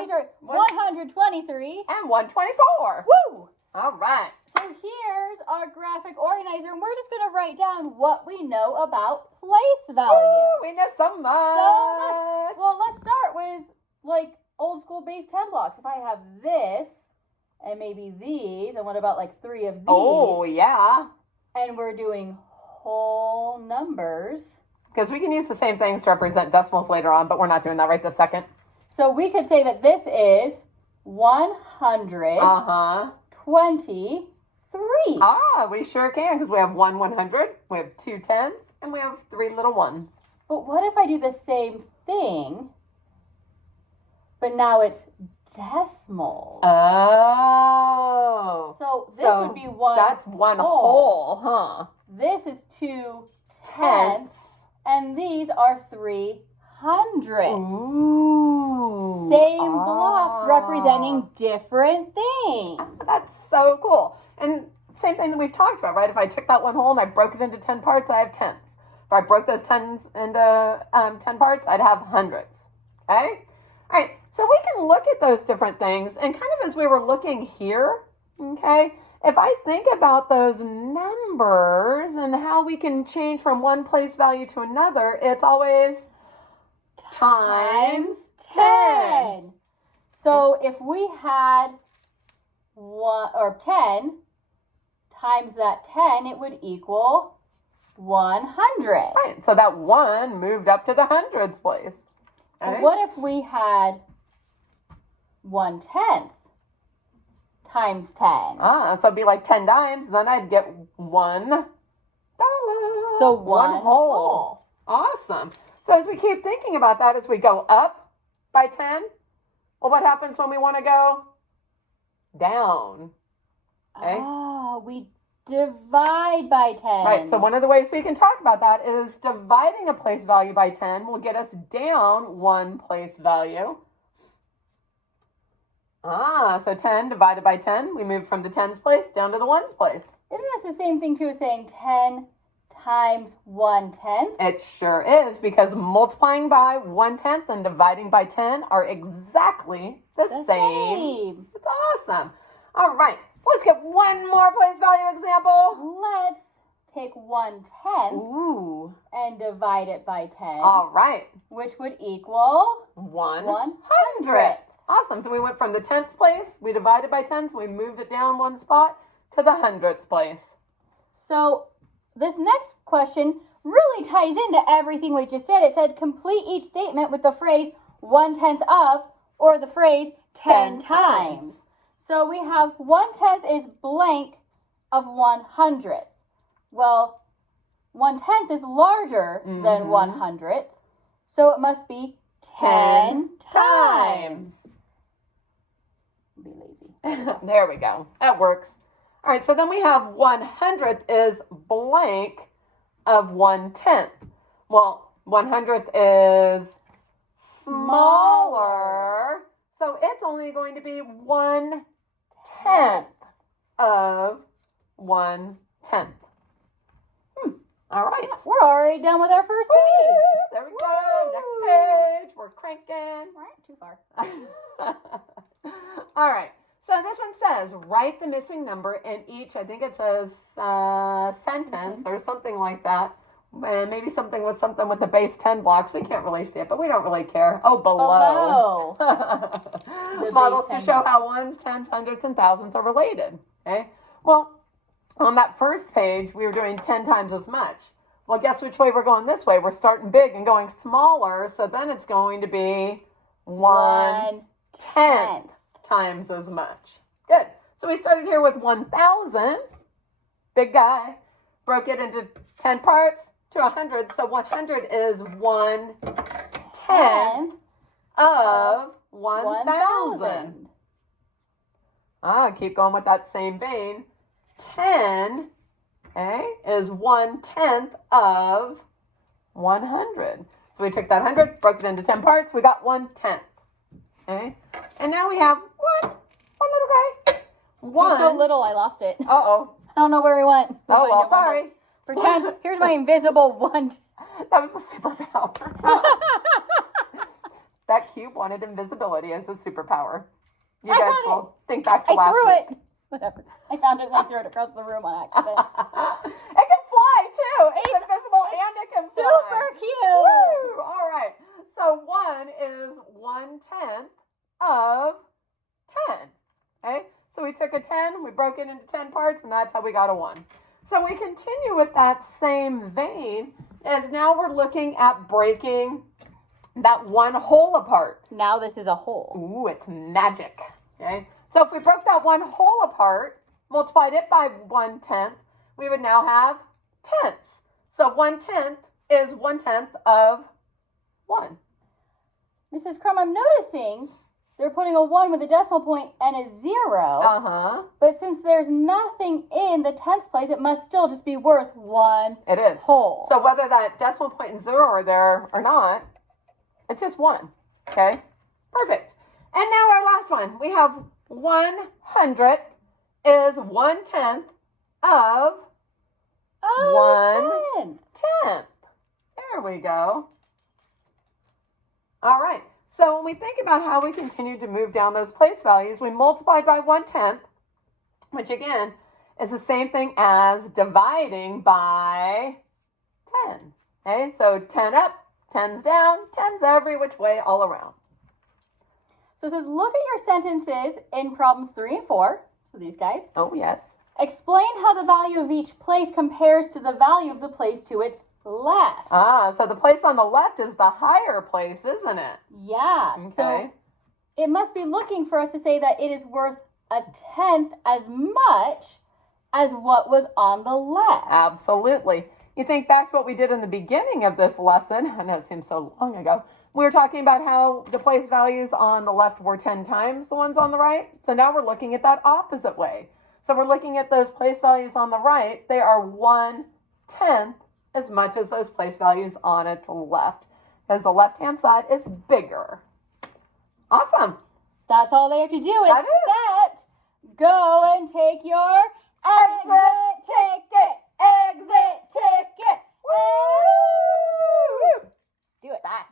page are 123. And 124. Woo! All right. So here's our graphic organizer, and we're just going to write down what we know about place value. Woo, we know so much. So much. Well, let's start with like old school base 10 blocks. If I have this and maybe these, and what about like 3 of these? Oh, yeah. And we're doing whole numbers. Because we can use the same things to represent decimals later on, but we're not doing that right this second. So we could say that this is 123. We sure can, because we have 100, we have 2 10s, and we have 3 little ones. But what if I do the same thing, but now it's decimals? Oh. So this would be one. That's one whole, huh? This is 2 tenths, and these are 3 hundredths. Ooh. Same blocks representing different things. That's so cool. And same thing that we've talked about, right? If I took that one whole and I broke it into 10 parts, I have tenths. If I broke those tens into 10 parts, I'd have hundredths. Okay? All right, so we can look at those different things, and kind of as we were looking here, okay, if I think about those numbers and how we can change from one place value to another, it's always times 10. So if we had 10 times that 10, it would equal 100. Right, so that 1 moved up to the hundreds place. So Right? what if we had 1/10 times 10? So it'd be like 10 dimes, then I'd get $1. So one whole. Awesome. So as we keep thinking about that, as we go up by 10, well, what happens when we want to go down? Okay. Oh, we divide by 10. Right, so one of the ways we can talk about that is dividing a place value by 10 will get us down one place value. So 10 divided by 10, we moved from the tens place down to the ones place. Isn't this the same thing too as saying 10 times 1/10? It sure is, because multiplying by 1/10 and dividing by 10 are exactly the same. It's awesome. All right, so let's get one more place value example. Let's take 1/10 Ooh. and divide it by 10. All right. Which would equal 100. Awesome. So we went from the tenths place, we divided by tens, we moved it down one spot to the hundredths place. So this next question really ties into everything we just said. It said complete each statement with the phrase 1/10 of or the phrase 10 times. So we have 1/10 is blank of 100th. Well, 1/10 is larger than 100th, so it must be 10 times. Be lazy. There we go. That works. All right, so then we have 100th is blank of 1/10. Well, 100th is smaller, so it's only going to be 1/10 of 1/10. All right. We're already done with our first page. There we go. Next page. We're cranking. All right, too far. All right. So this one says, write the missing number in each, I think it says sentence or something like that. Maybe something with the base 10 blocks. We can't really see it, but we don't really care. Oh, below. Models to show how ones, tens, hundreds, and thousands are related. Okay. Well, on that first page, we were doing 10 times as much. Well, guess which way we're going this way? We're starting big and going smaller, so then it's going to be 1/10 times as much. Good. So we started here with 1,000. Big guy. Broke it into 10 parts to 100. So 100 is 1/10 of 1,000. Keep going with that same vein. 10, is 1/10 of 100. So we took that 100, broke it into 10 parts. We got 1/10. Okay. And now we have one little guy. He's so little, I lost it. Uh-oh. I don't know where he went. Oh, well, sorry. Pretend. Here's my invisible one. That was a superpower. That Cube wanted invisibility as a superpower. You I guys got will think back to I last threw week. it. Whatever. I found it and I threw it across the room on accident. It can fly too. It's invisible and it can fly. Super cute. Woo! All right. So 1 is 1/10 of 10. Okay? So we took a 10, we broke it into 10 parts, and that's how we got a 1. So we continue with that same vein as now we're looking at breaking that one whole apart. Now this is a whole. Ooh, it's magic. Okay? So if we broke that one whole apart, multiplied it by 1/10, we would now have tenths. So 1/10 is 1/10 of 1. Mrs. Crumb, I'm noticing they're putting a 1 with a decimal point and a 0. Uh-huh. But since there's nothing in the tens place, it must still just be worth 1 It is. whole. So whether that decimal point and 0 are there or not, it's just 1. Okay? Perfect. And now our last one. We have 100 is 1/10 of oh, 10. 10th. There we go. All right. So when we think about how we continue to move down those place values, we multiplied by 1/10, which again is the same thing as dividing by 10. Okay, so 10 up, 10's down, 10's every which way all around. So it says, look at your sentences in problems 3 and 4. So these guys. Oh, yes. Explain how the value of each place compares to the value of the place to its left. Ah, so the place on the left is the higher place, isn't it? Yeah. Okay. So it must be looking for us to say that it is worth 1/10 as much as what was on the left. Absolutely. You think back to what we did in the beginning of this lesson. I know it seems so long ago. We were talking about how the place values on the left were 10 times the ones on the right. So now we're looking at that opposite way. So we're looking at those place values on the right. They are 1/10 as much as those place values on its left, because the left-hand side is bigger. Awesome. That's all they have to do That is. except go and take your exit ticket. Exit ticket.